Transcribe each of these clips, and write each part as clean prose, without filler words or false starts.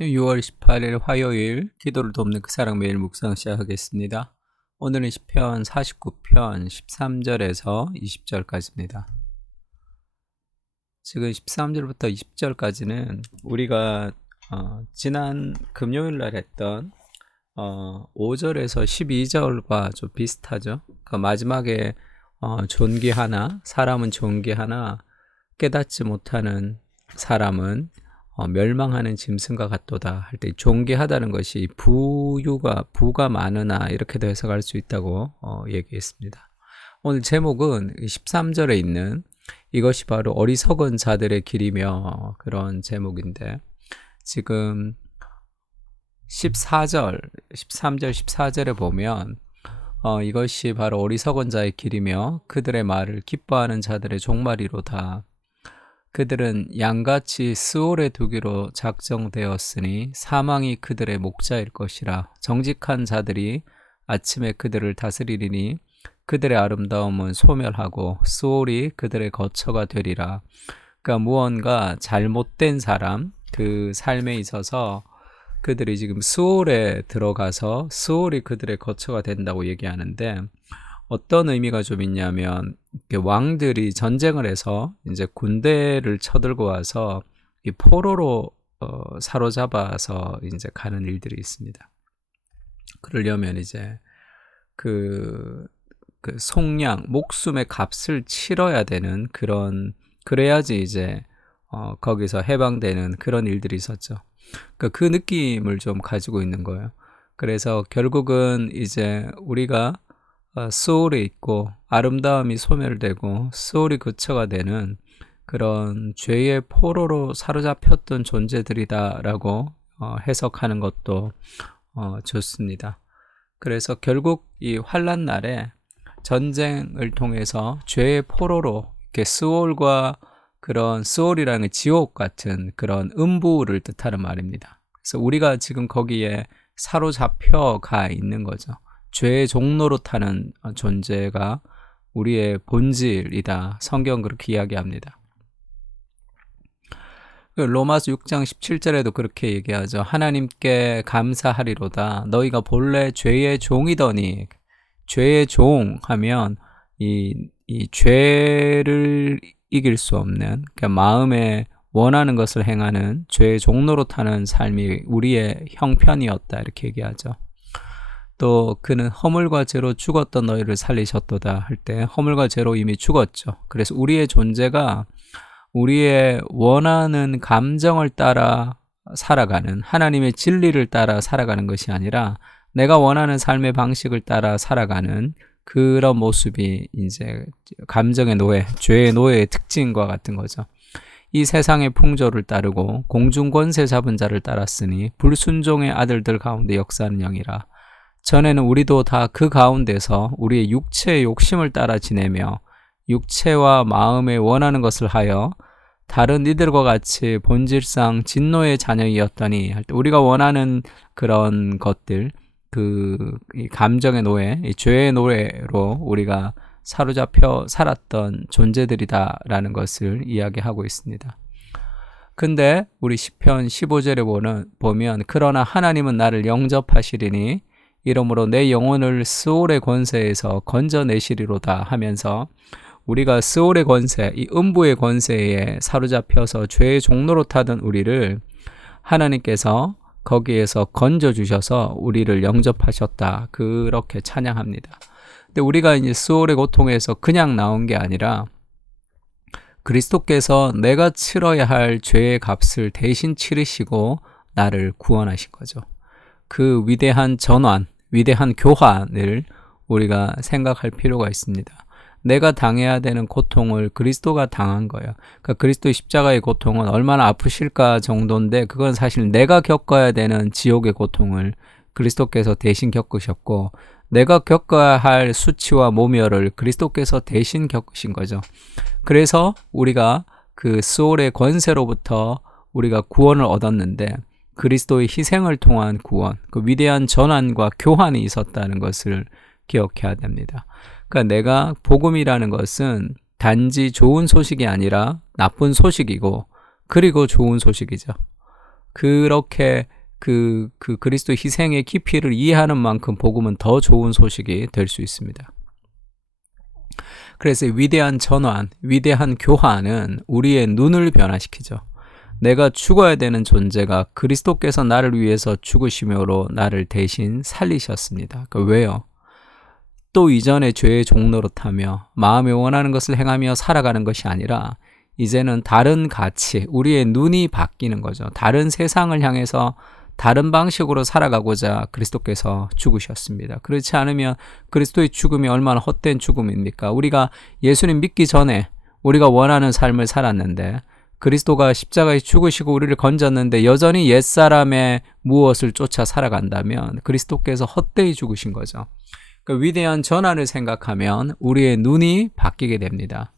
6월 18일 화요일 기도를 돕는 그 사랑 매일 묵상 시작하겠습니다. 오늘은 시편 49편 13절에서 20절까지입니다. 지금 13절부터 20절까지는 우리가 지난 금요일 날 했던 5절에서 12절과 좀 비슷하죠. 그 마지막에 존귀하나 사람은 존귀하나 깨닫지 못하는 사람은 멸망하는 짐승과 같도다 할 때 존귀하다는 것이 부가 많으나 이렇게도 해석할 수 있다고 얘기했습니다. 오늘 제목은 13절에 있는 이것이 바로 어리석은 자들의 길이며 그런 제목인데 지금 13절 14절에 보면 이것이 바로 어리석은 자의 길이며 그들의 말을 기뻐하는 자들의 종말이로다. 그들은 양같이 스올에 두기로 작정되었으니 사망이 그들의 목자일 것이라. 정직한 자들이 아침에 그들을 다스리리니 그들의 아름다움은 소멸하고 스올이 그들의 거처가 되리라. 그러니까 무언가 잘못된 사람, 그 삶에 있어서 그들이 지금 스올에 들어가서 스올이 그들의 거처가 된다고 얘기하는데 어떤 의미가 좀 있냐면 왕들이 전쟁을 해서 이제 군대를 쳐들고 와서 이 포로로 사로잡아서 이제 가는 일들이 있습니다. 그러려면 이제 그 속량 목숨의 값을 치러야 되는 그래야지 이제 거기서 해방되는 그런 일들이 있었죠. 그 느낌을 좀 가지고 있는 거예요. 그래서 결국은 이제 우리가 스올에 있고 아름다움이 소멸되고 스올이 거처가 되는 그런 죄의 포로로 사로잡혔던 존재들이다라고 해석하는 것도 좋습니다. 그래서 결국 이 환난 날에 전쟁을 통해서 죄의 포로로 이렇게 스올과 그런 스올이라는 지옥 같은 그런 음부를 뜻하는 말입니다. 그래서 우리가 지금 거기에 사로잡혀가 있는 거죠. 죄의 종로로 타는 존재가 우리의 본질이다. 성경 그렇게 이야기합니다. 로마서 6장 17절에도 그렇게 얘기하죠. 하나님께 감사하리로다. 너희가 본래 죄의 종이더니 죄의 종 하면 이 죄를 이길 수 없는 그러니까 마음에 원하는 것을 행하는 죄의 종로로 타는 삶이 우리의 형편이었다. 이렇게 얘기하죠. 또 그는 허물과 죄로 죽었던 너희를 살리셨도다 할 때 허물과 죄로 이미 죽었죠. 그래서 우리의 존재가 우리의 원하는 감정을 따라 살아가는 하나님의 진리를 따라 살아가는 것이 아니라 내가 원하는 삶의 방식을 따라 살아가는 그런 모습이 이제 감정의 노예, 죄의 노예의 특징과 같은 거죠. 이 세상의 풍조를 따르고 공중권세 잡은 자를 따랐으니 불순종의 아들들 가운데 역사하는 영이라. 전에는 우리도 다 그 가운데서 우리의 육체의 욕심을 따라 지내며 육체와 마음에 원하는 것을 하여 다른 이들과 같이 본질상 진노의 자녀이었더니 할 때 우리가 원하는 그런 것들 이 감정의 노예, 이 죄의 노예로 우리가 사로잡혀 살았던 존재들이다라는 것을 이야기하고 있습니다. 근데 우리 시편 15절에 보면 그러나 하나님은 나를 영접하시리니 이러므로 내 영혼을 스올의 권세에서 건져내시리로다 하면서 우리가 스올의 권세, 이 음부의 권세에 사로잡혀서 죄의 종로로 타던 우리를 하나님께서 거기에서 건져주셔서 우리를 영접하셨다. 그렇게 찬양합니다. 근데 우리가 이제 스올의 고통에서 그냥 나온 게 아니라 그리스도께서 내가 치러야 할 죄의 값을 대신 치르시고 나를 구원하신 거죠. 그 위대한 전환, 위대한 교환을 우리가 생각할 필요가 있습니다. 내가 당해야 되는 고통을 그리스도가 당한 거예요. 그러니까 그리스도의 십자가의 고통은 얼마나 아프실까 정도인데 그건 사실 내가 겪어야 되는 지옥의 고통을 그리스도께서 대신 겪으셨고 내가 겪어야 할 수치와 모멸을 그리스도께서 대신 겪으신 거죠. 그래서 우리가 그 스올의 권세로부터 우리가 구원을 얻었는데 그리스도의 희생을 통한 구원, 그 위대한 전환과 교환이 있었다는 것을 기억해야 됩니다. 그러니까 내가 복음이라는 것은 단지 좋은 소식이 아니라 나쁜 소식이고 그리고 좋은 소식이죠. 그렇게 그 그리스도 희생의 깊이를 이해하는 만큼 복음은 더 좋은 소식이 될 수 있습니다. 그래서 위대한 전환, 위대한 교환은 우리의 눈을 변화시키죠. 내가 죽어야 되는 존재가 그리스도께서 나를 위해서 죽으심으로 나를 대신 살리셨습니다. 왜요? 또 이전의 죄의 종노릇하며 마음에 원하는 것을 행하며 살아가는 것이 아니라 이제는 다른 가치, 우리의 눈이 바뀌는 거죠. 다른 세상을 향해서 다른 방식으로 살아가고자 그리스도께서 죽으셨습니다. 그렇지 않으면 그리스도의 죽음이 얼마나 헛된 죽음입니까? 우리가 예수님 믿기 전에 우리가 원하는 삶을 살았는데 그리스도가 십자가에 죽으시고 우리를 건졌는데 여전히 옛사람의 무엇을 쫓아 살아간다면 그리스도께서 헛되이 죽으신 거죠. 그 위대한 전환을 생각하면 우리의 눈이 바뀌게 됩니다.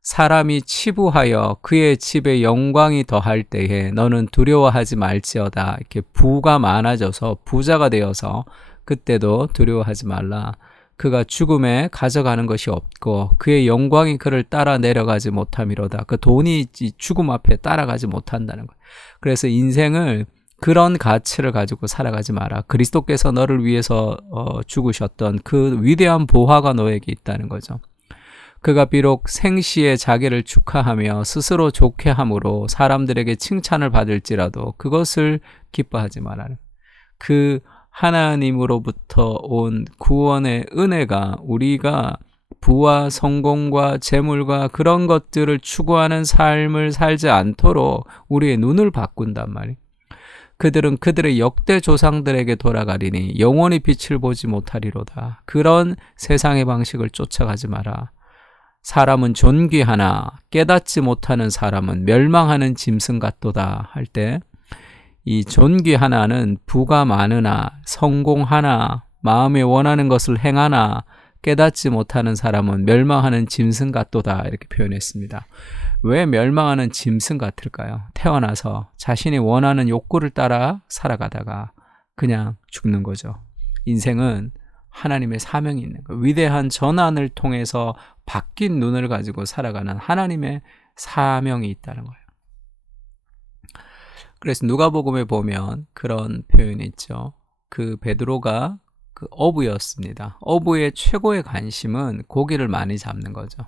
사람이 치부하여 그의 집에 영광이 더할 때에 너는 두려워하지 말지어다. 이렇게 부가 많아져서 부자가 되어서 그때도 두려워하지 말라. 그가 죽음에 가져가는 것이 없고 그의 영광이 그를 따라 내려가지 못함이로다. 그 돈이 죽음 앞에 따라가지 못한다는 거예요. 그래서 인생을 그런 가치를 가지고 살아가지 마라. 그리스도께서 너를 위해서 죽으셨던 그 위대한 보화가 너에게 있다는 거죠. 그가 비록 생시에 자기를 축하하며 스스로 좋게 함으로 사람들에게 칭찬을 받을지라도 그것을 기뻐하지 말아라. 그 하나님으로부터 온 구원의 은혜가 우리가 부와 성공과 재물과 그런 것들을 추구하는 삶을 살지 않도록 우리의 눈을 바꾼단 말이에요. 그들은 그들의 역대 조상들에게 돌아가리니 영원히 빛을 보지 못하리로다. 그런 세상의 방식을 쫓아가지 마라. 사람은 존귀하나 깨닫지 못하는 사람은 멸망하는 짐승 같도다 할 때 이 존귀하나는 부가 많으나 성공하나 마음에 원하는 것을 행하나 깨닫지 못하는 사람은 멸망하는 짐승 같도다 이렇게 표현했습니다. 왜 멸망하는 짐승 같을까요? 태어나서 자신이 원하는 욕구를 따라 살아가다가 그냥 죽는 거죠. 인생은 하나님의 사명이 있는 거예요. 위대한 전환을 통해서 바뀐 눈을 가지고 살아가는 하나님의 사명이 있다는 거예요. 그래서 누가복음에 보면 그런 표현이 있죠. 그 베드로가 그 어부였습니다. 어부의 최고의 관심은 고기를 많이 잡는 거죠.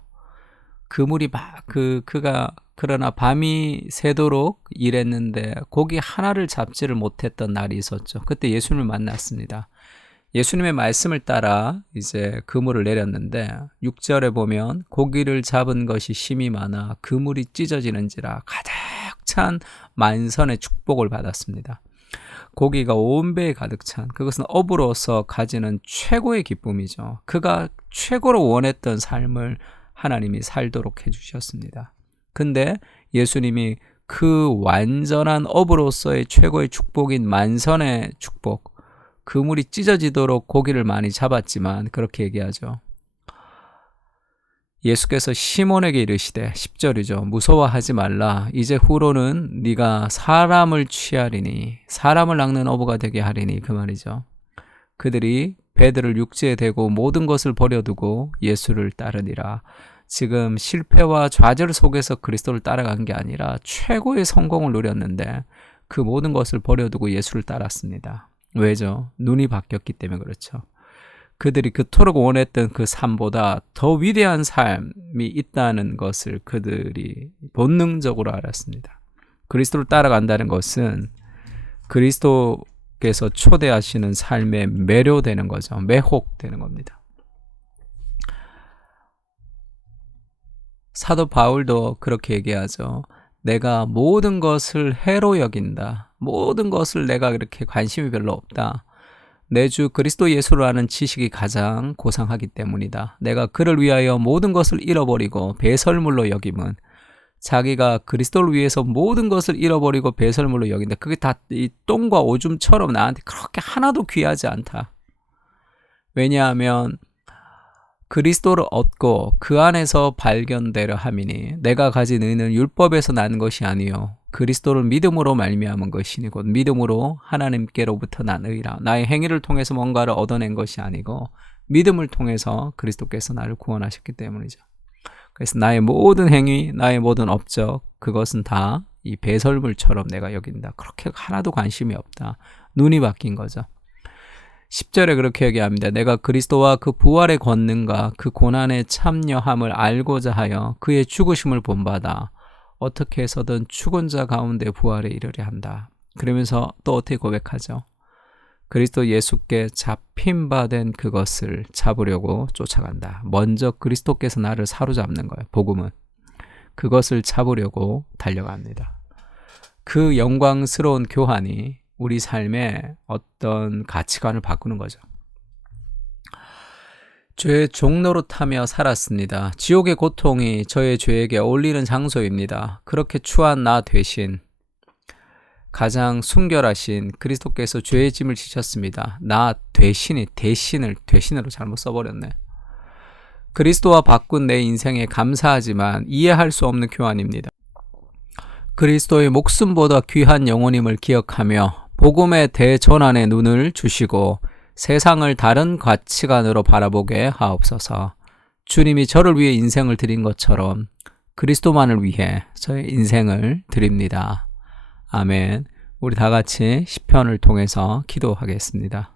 그물이 막 그가 그러나 밤이 새도록 일했는데 고기 하나를 잡지를 못했던 날이 있었죠. 그때 예수님을 만났습니다. 예수님의 말씀을 따라 이제 그물을 내렸는데 6절에 보면 고기를 잡은 것이 심이 많아 그물이 찢어지는지라 가득 찬 만선의 축복을 받았습니다. 고기가 온 배에 가득 찬 그것은 어부로서 가지는 최고의 기쁨이죠. 그가 최고로 원했던 삶을 하나님이 살도록 해주셨습니다. 근데 예수님이 그 완전한 어부로서의 최고의 축복인 만선의 축복, 그물이 찢어지도록 고기를 많이 잡았지만 그렇게 얘기하죠. 예수께서 시몬에게 이르시되 10절이죠. 무서워하지 말라. 이제 후로는 네가 사람을 취하리니 사람을 낚는 어부가 되게 하리니 그 말이죠. 그들이 배들을 육지에 대고 모든 것을 버려두고 예수를 따르니라. 지금 실패와 좌절 속에서 그리스도를 따라간 게 아니라 최고의 성공을 누렸는데 그 모든 것을 버려두고 예수를 따랐습니다. 왜죠? 눈이 바뀌었기 때문에 그렇죠. 그들이 그토록 원했던 그 삶보다 더 위대한 삶이 있다는 것을 그들이 본능적으로 알았습니다. 그리스도를 따라간다는 것은 그리스도께서 초대하시는 삶에 매료되는 거죠. 매혹되는 겁니다. 사도 바울도 그렇게 얘기하죠. 내가 모든 것을 해로 여긴다. 모든 것을 내가 그렇게 관심이 별로 없다. 내 주 그리스도 예수를 아는 지식이 가장 고상하기 때문이다. 내가 그를 위하여 모든 것을 잃어버리고 배설물로 여김은 자기가 그리스도를 위해서 모든 것을 잃어버리고 배설물로 여긴다. 그게 다 이 똥과 오줌처럼 나한테 그렇게 하나도 귀하지 않다. 왜냐하면 그리스도를 얻고 그 안에서 발견되려 함이니 내가 가진 의는 율법에서 난 것이 아니요 그리스도를 믿음으로 말미암은 것이니 곧 믿음으로 하나님께로부터 난 의라. 나의 행위를 통해서 뭔가를 얻어낸 것이 아니고 믿음을 통해서 그리스도께서 나를 구원하셨기 때문이죠. 그래서 나의 모든 행위, 나의 모든 업적 그것은 다 이 배설물처럼 내가 여긴다. 그렇게 하나도 관심이 없다. 눈이 바뀐 거죠. 10절에 그렇게 얘기합니다. 내가 그리스도와 그 부활의 권능과 그 고난에 참여함을 알고자 하여 그의 죽으심을 본받아 어떻게 해서든 죽은 자 가운데 부활에 이르려 한다. 그러면서 또 어떻게 고백하죠? 그리스도 예수께 잡힌 바 된 그것을 잡으려고 쫓아간다. 먼저 그리스도께서 나를 사로잡는 거예요. 복음은. 그것을 잡으려고 달려갑니다. 그 영광스러운 교환이 우리 삶의 어떤 가치관을 바꾸는 거죠. 죄의 종노릇하며 살았습니다. 지옥의 고통이 저의 죄에게 어울리는 장소입니다. 그렇게 추한 나 대신 가장 순결하신 그리스도께서 죄의 짐을 지셨습니다. 나 대신으로 잘못 써버렸네. 그리스도와 바꾼 내 인생에 감사하지만 이해할 수 없는 교환입니다. 그리스도의 목숨보다 귀한 영혼임을 기억하며 복음의 대전환의 눈을 주시고 세상을 다른 가치관으로 바라보게 하옵소서. 주님이 저를 위해 인생을 드린 것처럼 그리스도만을 위해 저의 인생을 드립니다. 아멘. 우리 다 같이 시편을 통해서 기도하겠습니다.